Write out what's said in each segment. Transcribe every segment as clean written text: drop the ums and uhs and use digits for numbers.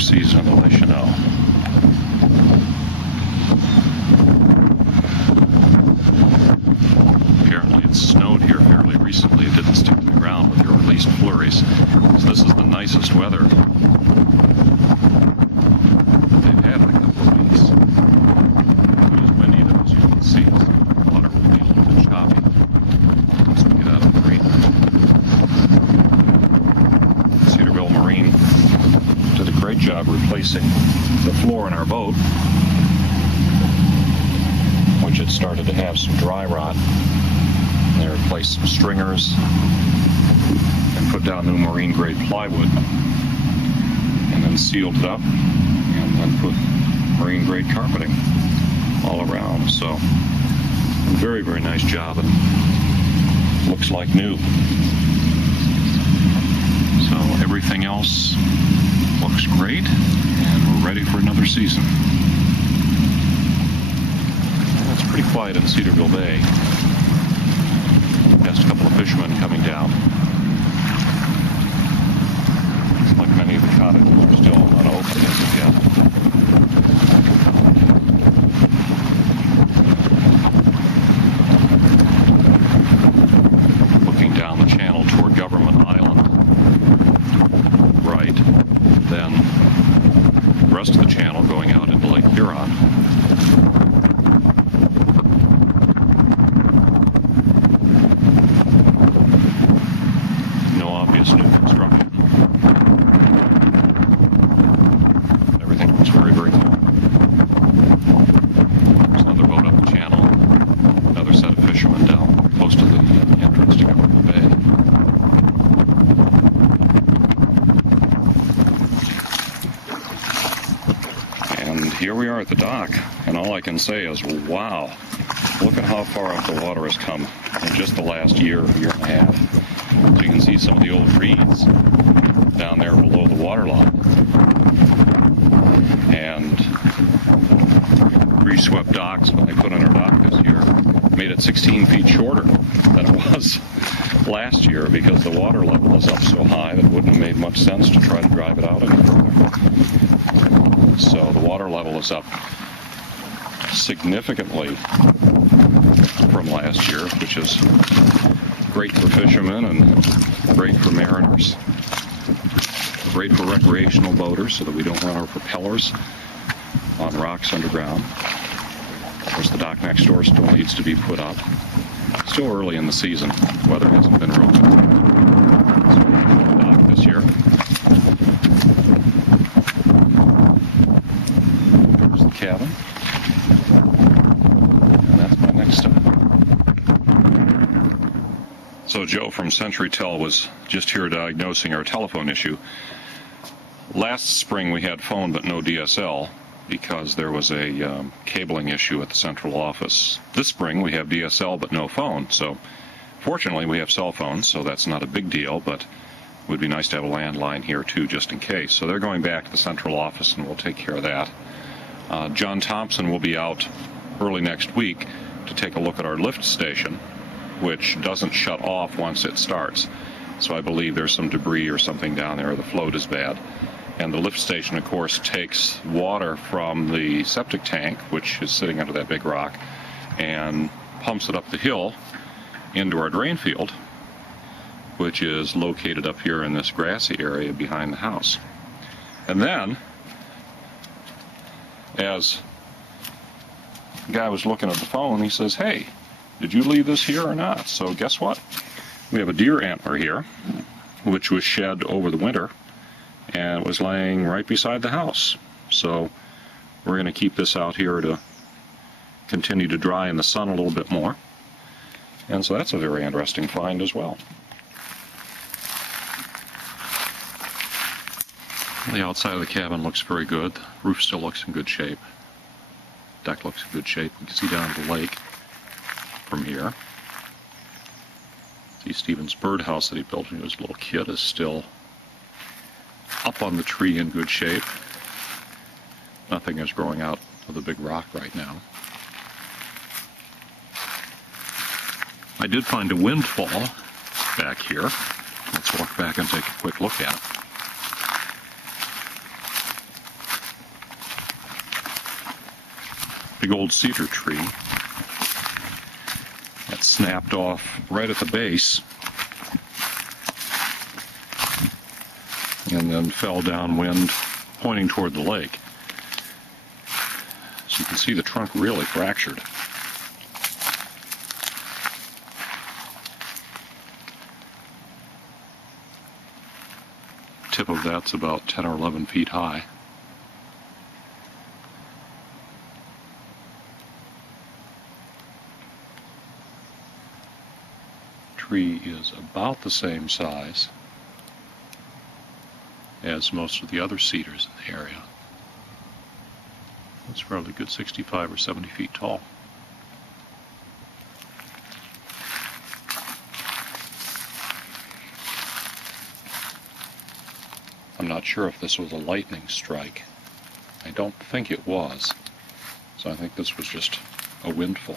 season of the Les Cheneaux. Apparently it snowed here fairly recently. It didn't stick to the ground, but there were at least flurries. So this is the nicest weather that they've had in a couple of weeks. It is windy though, as you can see. So the water will be a little bit choppy once we get out of the marine. Cedarville Marine did a great job replacing the floor in our boat, which had started to have some dry rot. They replaced some stringers and put down new marine grade plywood, and then sealed it up, and then put marine grade carpeting all around. So very, very nice job, and looks like new. So everything else looks great, and we're ready for another season. It's pretty quiet in Cedarville Bay. Just a couple of fishermen coming down. Looks like many of the cottages are still unopened as of yet. Looking down the channel toward Government Island. Right. Then the rest of the channel going out into Lake Huron. New construction. Everything looks very, very cool. There's another boat up the channel. Another set of fishermen down close to the entrance to Government Bay. And here we are at the dock, and all I can say is, wow, look at how far up the water has come in just the last year and a half. So you can see some of the old reeds down there below the water line. And re-swept docks, when they put in our dock this year, made it 16 feet shorter than it was last year, because the water level is up so high that it wouldn't have made much sense to try to drive it out any further. So the water level is up significantly from last year, which is great for fishermen and great for mariners. Great for recreational boaters so that we don't run our propellers on rocks underground. Of course, the dock next door still needs to be put up. Still early in the season. Weather hasn't been real good. So we're going to the dock this year. There's the cabin. And that's my next stop. So Joe from CenturyTel was just here diagnosing our telephone issue. Last spring we had phone but no DSL because there was a cabling issue at the central office. This spring we have DSL but no phone. So fortunately we have cell phones, so that's not a big deal, but it would be nice to have a landline here too, just in case. So they're going back to the central office and we'll take care of that. John Thompson will be out early next week to take a look at our lift station, which doesn't shut off once it starts. So I believe there's some debris or something down there, or the float is bad. And the lift station, of course, takes water from the septic tank, which is sitting under that big rock, and pumps it up the hill into our drain field, which is located up here in this grassy area behind the house. And then, as the guy was looking at the phone, he says, "Hey, did you leave this here or not?" So guess what? We have a deer antler here, which was shed over the winter, and it was laying right beside the house. So we're going to keep this out here to continue to dry in the sun a little bit more. And so that's a very interesting find as well. The outside of the cabin looks very good. The roof still looks in good shape. Deck looks in good shape. You can see down the lake from here. See Stephen's birdhouse that he built when he was a little kid is still up on the tree in good shape. Nothing is growing out of the big rock right now. I did find a windfall back here. Let's walk back and take a quick look at it. big old cedar tree that snapped off right at the base and then fell downwind pointing toward the lake. So you can see the trunk really fractured. Tip of that's about 10 or 11 feet high. Tree is about the same size as most of the other cedars in the area. It's probably a good 65 or 70 feet tall. I'm not sure if this was a lightning strike. I don't think it was. So I think this was just a windfall.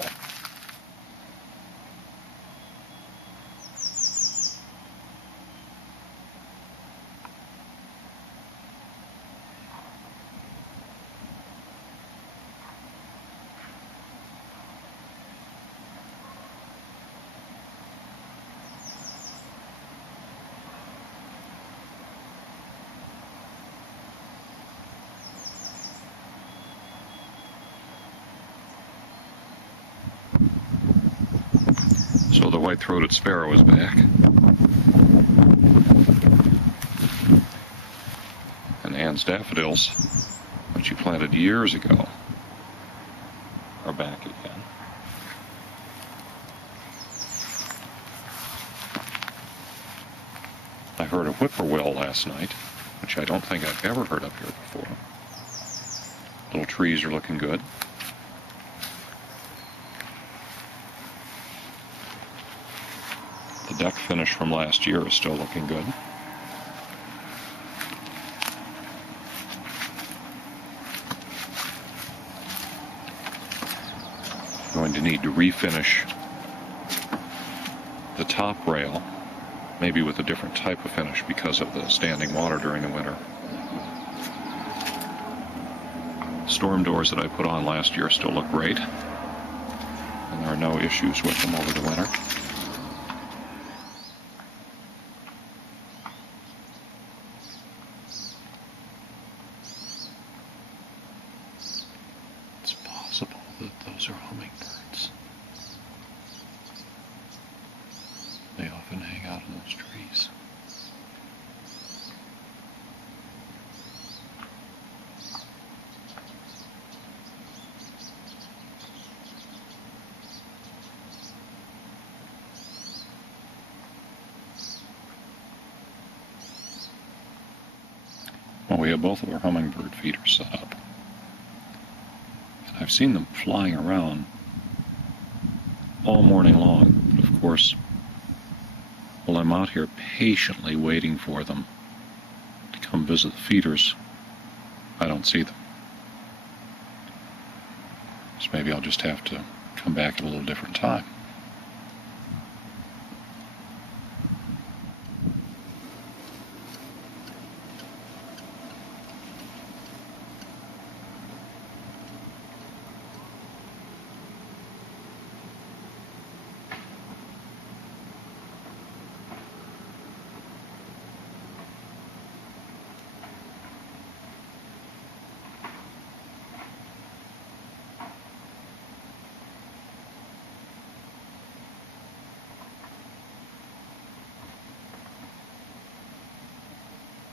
So the white-throated sparrow is back. And Anne's daffodils, which you planted years ago, are back again. I heard a whippoorwill last night, which I don't think I've ever heard up here before. Little trees are looking good. The deck finish from last year is still looking good. I'm going to need to refinish the top rail, maybe with a different type of finish because of the standing water during the winter. Storm doors that I put on last year still look great, and there are no issues with them over the winter. It's possible that those are hummingbirds. They often hang out in those trees. Well, we have both of our hummingbird feeders set up. And I've seen them flying around all morning long. But of course, while I'm out here patiently waiting for them to come visit the feeders, I don't see them. So maybe I'll just have to come back at a little different time.